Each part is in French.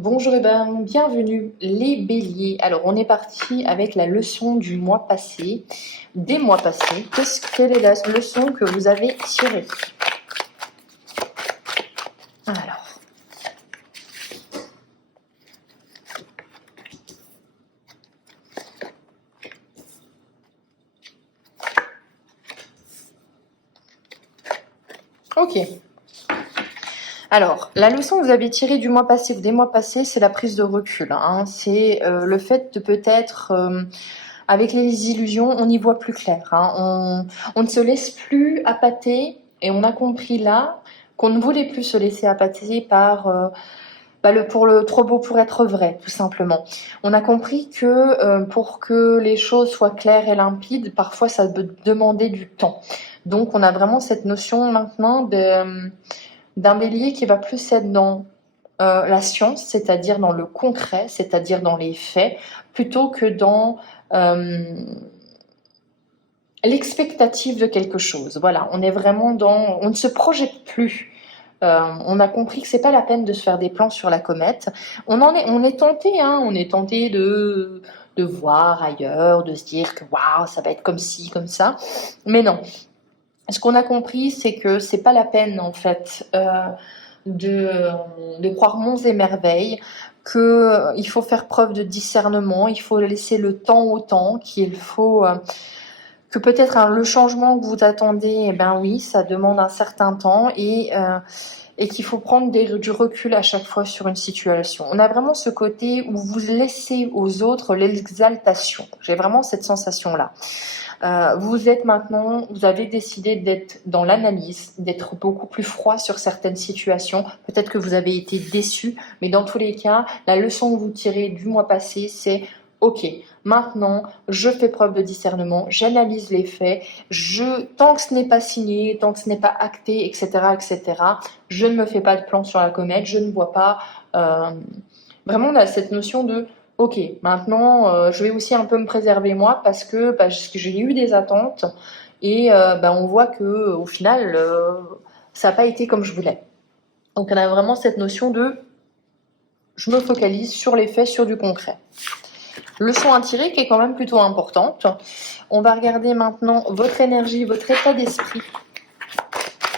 Bonjour et bienvenue les béliers. Alors on est parti avec la leçon du mois passé, des mois passés. Quelle est la leçon que vous avez tirée? Alors, ok. Alors, la leçon que vous avez tirée du mois passé ou des mois passés, c'est la prise de recul. C'est le fait de peut-être, avec les illusions, on y voit plus clair. On ne se laisse plus appâter et on a compris là qu'on ne voulait plus se laisser appâter par pour le trop beau pour être vrai, tout simplement. On a compris que pour que les choses soient claires et limpides, parfois ça peut demander du temps. Donc on a vraiment cette notion maintenant d'un bélier qui va plus être dans la science, c'est-à-dire dans le concret, c'est-à-dire dans les faits, plutôt que dans l'expectative de quelque chose. Voilà, on est vraiment dans... On ne se projette plus. On a compris que c'est pas la peine de se faire des plans sur la comète. On est tenté, on est tenté de voir ailleurs, de se dire que waouh, ça va être comme ci, comme ça. Mais non. Ce qu'on a compris, c'est que c'est pas la peine en fait de croire monts et merveilles, que il faut faire preuve de discernement, il faut laisser le temps au temps, qu'il faut que peut-être le changement que vous attendez, eh ben oui, ça demande un certain temps et qu'il faut prendre du recul à chaque fois sur une situation. On a vraiment ce côté où vous laissez aux autres l'exaltation. J'ai vraiment cette sensation-là. Vous êtes maintenant, vous avez décidé d'être dans l'analyse, d'être beaucoup plus froid sur certaines situations. Peut-être que vous avez été déçu, mais dans tous les cas, la leçon que vous tirez du mois passé, c'est ok, maintenant, je fais preuve de discernement, j'analyse les faits, tant que ce n'est pas signé, tant que ce n'est pas acté, etc., je ne me fais pas de plan sur la comète, je ne vois pas... vraiment, on a cette notion de ok, maintenant, je vais aussi un peu me préserver moi parce que j'ai eu des attentes et on voit que au final, ça n'a pas été comme je voulais. Donc, on a vraiment cette notion de je me focalise sur les faits, sur du concret. Leçon à tirer qui est quand même plutôt importante. On va regarder maintenant votre énergie, votre état d'esprit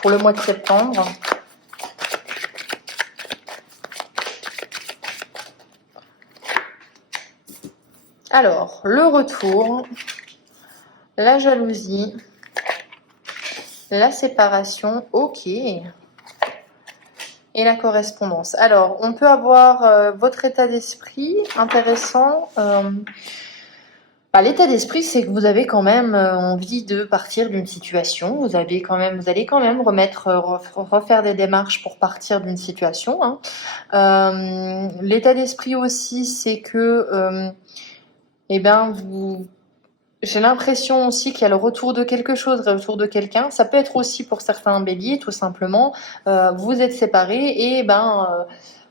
pour le mois de septembre. Alors, le retour, la jalousie, la séparation, ok. Et la correspondance. Alors, on peut avoir votre état d'esprit intéressant. L'état d'esprit, c'est que vous avez quand même envie de partir d'une situation. Vous allez quand même refaire des démarches pour partir d'une situation. L'état d'esprit aussi, c'est que, j'ai l'impression aussi qu'il y a le retour de quelque chose, le retour de quelqu'un. Ça peut être aussi pour certains béliers, tout simplement. Vous êtes séparés et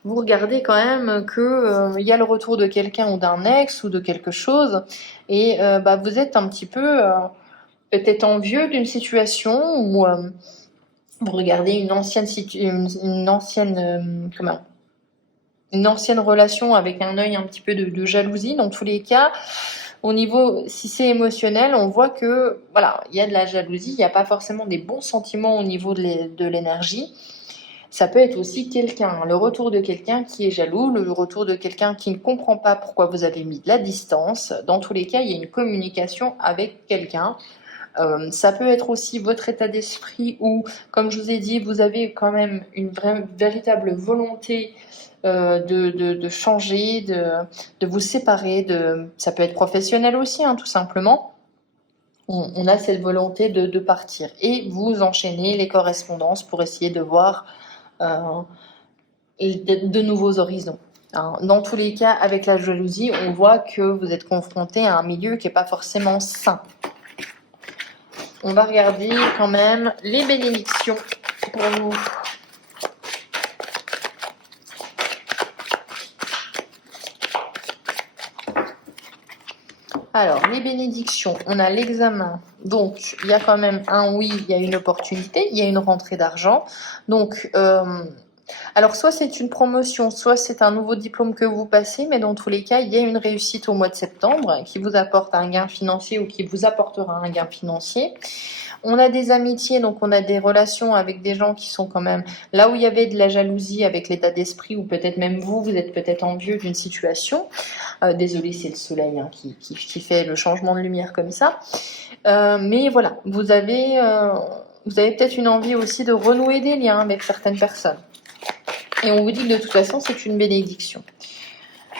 vous regardez quand même que il y a le retour de quelqu'un ou d'un ex ou de quelque chose. Et vous êtes un petit peu peut-être envieux d'une situation où vous regardez une ancienne relation avec un œil un petit peu de jalousie. Dans tous les cas, au niveau, si c'est émotionnel, on voit que voilà, il y a de la jalousie, il n'y a pas forcément des bons sentiments au niveau de l'énergie. Ça peut être aussi le retour de quelqu'un qui est jaloux, le retour de quelqu'un qui ne comprend pas pourquoi vous avez mis de la distance. Dans tous les cas, il y a une communication avec quelqu'un. Ça peut être aussi votre état d'esprit où, comme je vous ai dit, vous avez quand même une véritable volonté de changer, de vous séparer. Ça peut être professionnel aussi, tout simplement. On a cette volonté de partir. Et vous enchaînez les correspondances pour essayer de voir de nouveaux horizons. Dans tous les cas, avec la jalousie, on voit que vous êtes confronté à un milieu qui n'est pas forcément sain. On va regarder quand même les bénédictions pour vous. Alors, les bénédictions, on a l'examen. Donc, il y a quand même un oui, il y a une opportunité, il y a une rentrée d'argent. Donc, Alors, soit c'est une promotion, soit c'est un nouveau diplôme que vous passez, mais dans tous les cas, il y a une réussite au mois de septembre qui vous apporte un gain financier ou qui vous apportera un gain financier. On a des amitiés, donc on a des relations avec des gens qui sont quand même là où il y avait de la jalousie avec l'état d'esprit, ou peut-être même vous êtes peut-être envieux d'une situation. Désolée, c'est le soleil hein, qui fait le changement de lumière comme ça. Mais voilà, vous avez peut-être une envie aussi de renouer des liens avec certaines personnes. Et on vous dit que de toute façon, c'est une bénédiction.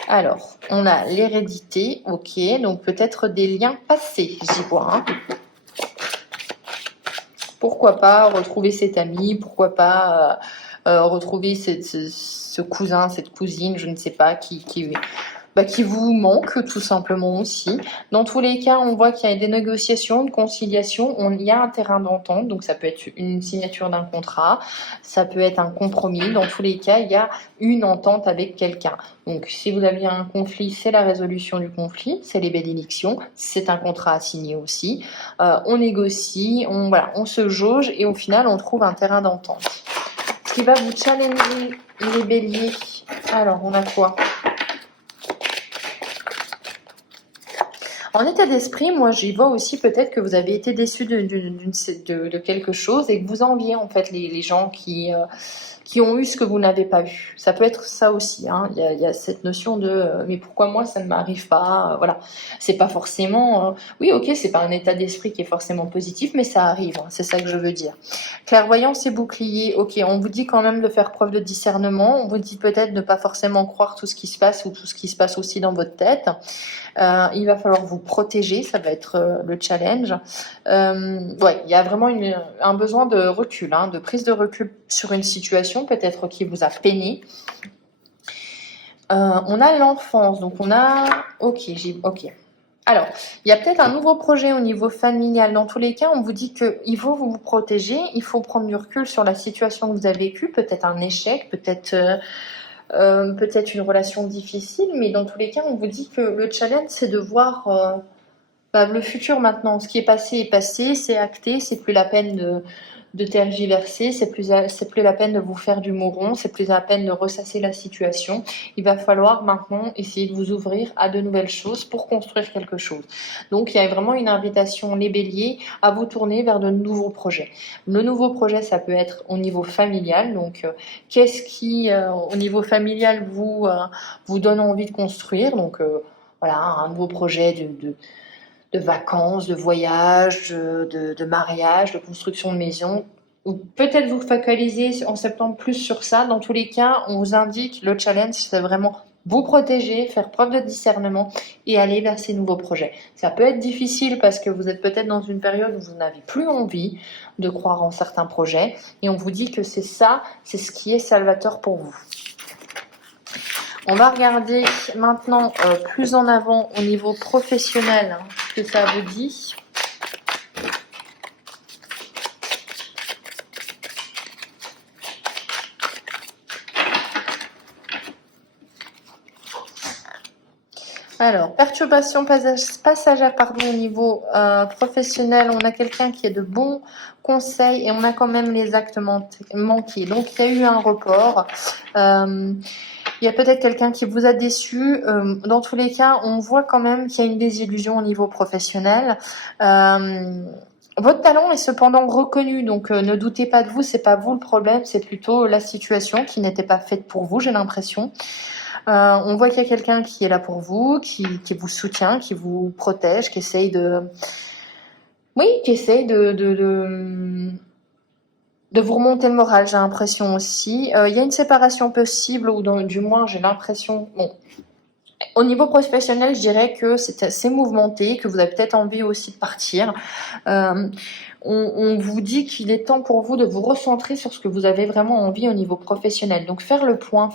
Alors, on a l'hérédité, ok, donc peut-être des liens passés, j'y vois. Hein. Pourquoi pas retrouver cet ami, pourquoi pas retrouver ce cousin, cette cousine, je ne sais pas, qui vous manque tout simplement aussi. Dans tous les cas, on voit qu'il y a des négociations, une conciliation, il y a un terrain d'entente, donc ça peut être une signature d'un contrat, ça peut être un compromis. Dans tous les cas, il y a une entente avec quelqu'un. Donc si vous aviez un conflit, c'est la résolution du conflit, c'est les bénédictions, c'est un contrat à signer aussi. On négocie, on se jauge et au final, on trouve un terrain d'entente. Ce qui va vous challenger les béliers. Alors, on a quoi ? En état d'esprit, moi, j'y vois aussi peut-être que vous avez été déçu de quelque chose et que vous enviez en fait les gens qui ont eu ce que vous n'avez pas eu. Ça peut être ça aussi. Hein. Il y a cette notion de mais pourquoi moi ça ne m'arrive pas voilà. C'est pas forcément. Oui, ok, c'est pas un état d'esprit qui est forcément positif, mais ça arrive. Hein. C'est ça que je veux dire. Clairvoyance et bouclier. Ok, on vous dit quand même de faire preuve de discernement. On vous dit peut-être de ne pas forcément croire tout ce qui se passe ou tout ce qui se passe aussi dans votre tête. Il va falloir vous protéger, ça va être le challenge. Ouais, il y a vraiment un besoin de recul, hein, de prise de recul sur une situation peut-être qui vous a peiné. On a l'enfance, donc on a... Ok. Alors, il y a peut-être un nouveau projet au niveau familial. Dans tous les cas, on vous dit qu'il faut vous protéger, il faut prendre du recul sur la situation que vous avez vécue, peut-être un échec, peut-être une relation difficile, mais dans tous les cas, on vous dit que le challenge, c'est de voir le futur maintenant. Ce qui est passé, c'est acté, c'est plus la peine de tergiverser, c'est plus la peine de vous faire du mouron, c'est plus la peine de ressasser la situation. Il va falloir maintenant essayer de vous ouvrir à de nouvelles choses pour construire quelque chose. Donc il y a vraiment une invitation, les béliers, à vous tourner vers de nouveaux projets. Le nouveau projet, ça peut être au niveau familial. Donc qu'est-ce qui, au niveau familial, vous donne envie de construire? Donc voilà, un nouveau projet de vacances, de voyages, de mariage, de construction de maison. Ou peut-être vous focaliser en septembre plus sur ça. Dans tous les cas, on vous indique le challenge, c'est vraiment vous protéger, faire preuve de discernement et aller vers ces nouveaux projets. Ça peut être difficile parce que vous êtes peut-être dans une période où vous n'avez plus envie de croire en certains projets et on vous dit que c'est ça, c'est ce qui est salvateur pour vous. On va regarder maintenant plus en avant au niveau professionnel ce que ça vous dit. Alors, perturbation passagère au niveau professionnel, on a quelqu'un qui a de bons conseils et on a quand même les actes manqués. Donc, il y a eu un report. Il y a peut-être quelqu'un qui vous a déçu. Dans tous les cas, on voit quand même qu'il y a une désillusion au niveau professionnel. Votre talent est cependant reconnu, donc ne doutez pas de vous, c'est pas vous le problème, c'est plutôt la situation qui n'était pas faite pour vous, j'ai l'impression. On voit qu'il y a quelqu'un qui est là pour vous, qui vous soutient, qui vous protège, qui essaye de vous remonter le moral, j'ai l'impression aussi. Il y a une séparation possible, ou du moins j'ai l'impression... Bon, au niveau professionnel, je dirais que c'est assez mouvementé, que vous avez peut-être envie aussi de partir. On vous dit qu'il est temps pour vous de vous recentrer sur ce que vous avez vraiment envie au niveau professionnel. Donc faire le point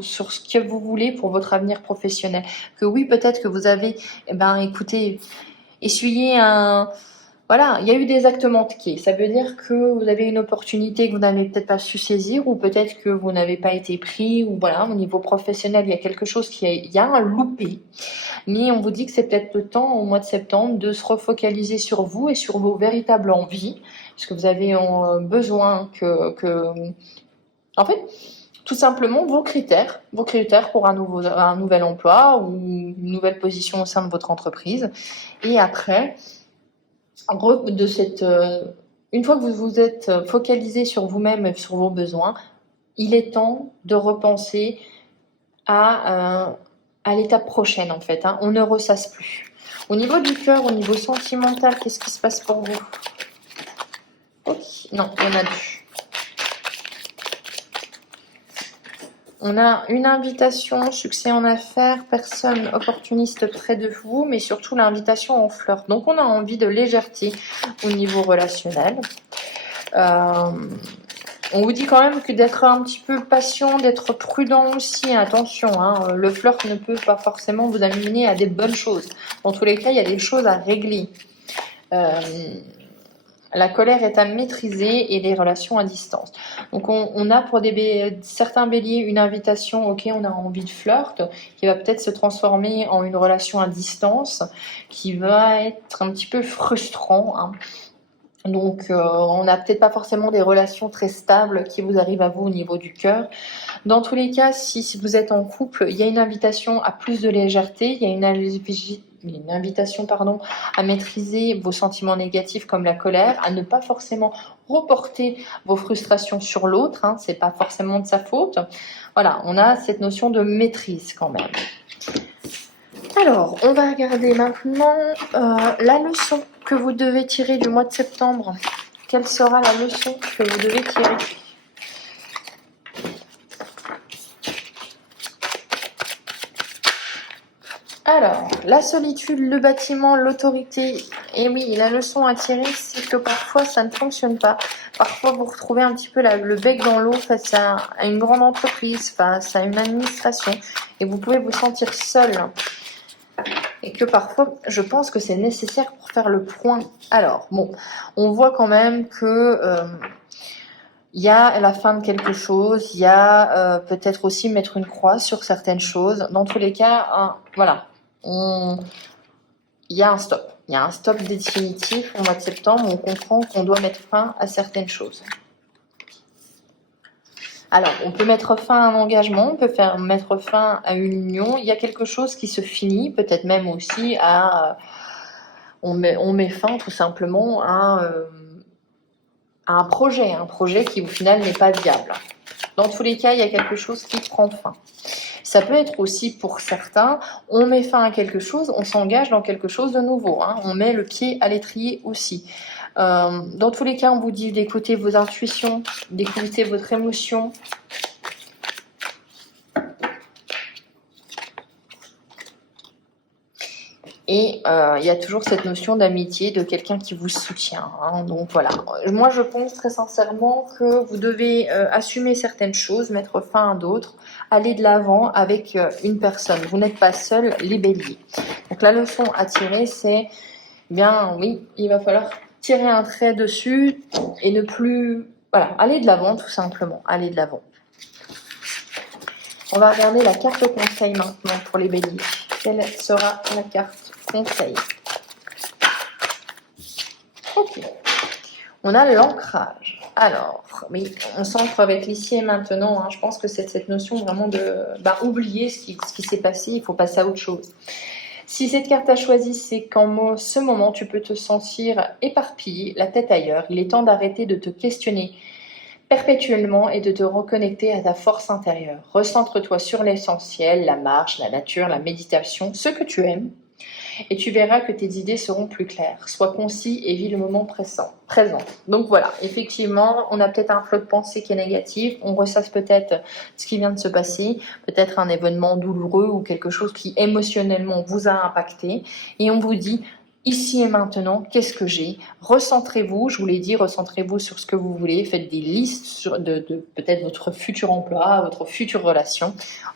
sur ce que vous voulez pour votre avenir professionnel. Que oui, peut-être que vous avez, essuyé Voilà, il y a eu des actes manqués. Ça veut dire que vous avez une opportunité que vous n'avez peut-être pas su saisir, ou peut-être que vous n'avez pas été pris, ou voilà, au niveau professionnel, il y a quelque chose il y a un loupé. Mais on vous dit que c'est peut-être le temps, au mois de septembre, de se refocaliser sur vous et sur vos véritables envies, parce que vous avez besoin en fait, tout simplement vos critères pour un nouvel emploi ou une nouvelle position au sein de votre entreprise. Et après, une fois que vous vous êtes focalisé sur vous-même et sur vos besoins, il est temps de repenser à l'étape prochaine en fait. On ne ressasse plus. Au niveau du cœur, au niveau sentimental, qu'est-ce qui se passe pour vous? Ok, non, il y en a deux. On a une invitation, succès en affaires, personne opportuniste près de vous, mais surtout l'invitation en fleurs. Donc on a envie de légèreté au niveau relationnel. On vous dit quand même que d'être un petit peu patient, d'être prudent aussi, attention, le flirt ne peut pas forcément vous amener à des bonnes choses. Dans tous les cas, il y a des choses à régler. La colère est à maîtriser et les relations à distance. Donc on a pour certains béliers une invitation, ok, on a envie de flirt, qui va peut-être se transformer en une relation à distance, qui va être un petit peu frustrant. Donc, on n'a peut-être pas forcément des relations très stables qui vous arrivent à vous au niveau du cœur. Dans tous les cas, si vous êtes en couple, il y a une invitation à plus de légèreté, il y a une invitation à maîtriser vos sentiments négatifs comme la colère, à ne pas forcément reporter vos frustrations sur l'autre, c'est pas forcément de sa faute. Voilà, on a cette notion de maîtrise quand même. Alors, on va regarder maintenant la leçon que vous devez tirer du mois de septembre. Quelle sera la leçon que vous devez tirer? Alors, la solitude, le bâtiment, l'autorité. Et oui, la leçon à tirer, c'est que parfois ça ne fonctionne pas. Parfois, vous retrouvez un petit peu le bec dans l'eau face à une grande entreprise, face à une administration. Et vous pouvez vous sentir seul. Et que parfois, je pense que c'est nécessaire pour faire le point. Alors, bon, on voit quand même que il y a la fin de quelque chose, il y a peut-être aussi mettre une croix sur certaines choses. Dans tous les cas, voilà, il y a un stop. Il y a un stop définitif au mois de septembre. On comprend qu'on doit mettre fin à certaines choses. Alors, on peut mettre fin à un engagement, on peut mettre fin à une union. Il y a quelque chose qui se finit, peut-être même aussi on met fin tout simplement à un projet qui au final n'est pas viable. Dans tous les cas, il y a quelque chose qui prend fin. Ça peut être aussi pour certains, on met fin à quelque chose, on s'engage dans quelque chose de nouveau. On met le pied à l'étrier aussi. Dans tous les cas, on vous dit d'écouter vos intuitions, d'écouter votre émotion. Et il y a toujours cette notion d'amitié, de quelqu'un qui vous soutient. Donc voilà, moi je pense très sincèrement que vous devez assumer certaines choses, mettre fin à d'autres, aller de l'avant avec une personne. Vous n'êtes pas seul, les béliers. Donc la leçon à tirer, c'est, bien oui, il va falloir tirer un trait dessus et ne plus... Voilà, aller de l'avant tout simplement, aller de l'avant. On va regarder la carte conseil maintenant pour les béliers. Quelle sera la carte conseil? Ok. On a l'ancrage. Alors, oui, on s'ancre avec l'ici et maintenant. Je pense que c'est cette notion vraiment de oublier ce qui s'est passé, il faut passer à autre chose. Si cette carte a choisi, c'est qu'en ce moment, tu peux te sentir éparpillé, la tête ailleurs. Il est temps d'arrêter de te questionner perpétuellement et de te reconnecter à ta force intérieure. Recentre-toi sur l'essentiel, la marche, la nature, la méditation, ce que tu aimes, et tu verras que tes idées seront plus claires. Sois concis et vis le moment présent. Donc voilà, effectivement, on a peut-être un flot de pensée qui est négatif, on ressasse peut-être ce qui vient de se passer, peut-être un événement douloureux ou quelque chose qui émotionnellement vous a impacté, et on vous dit... Ici et maintenant, qu'est-ce que j'ai? Recentrez-vous, je vous l'ai dit, recentrez-vous sur ce que vous voulez, faites des listes de peut-être votre futur emploi, votre future relation.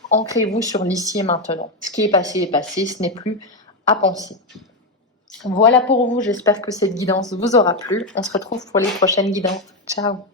Ancrez-vous sur l'ici et maintenant. Ce qui est passé, ce n'est plus à penser. Voilà pour vous, j'espère que cette guidance vous aura plu. On se retrouve pour les prochaines guidances. Ciao!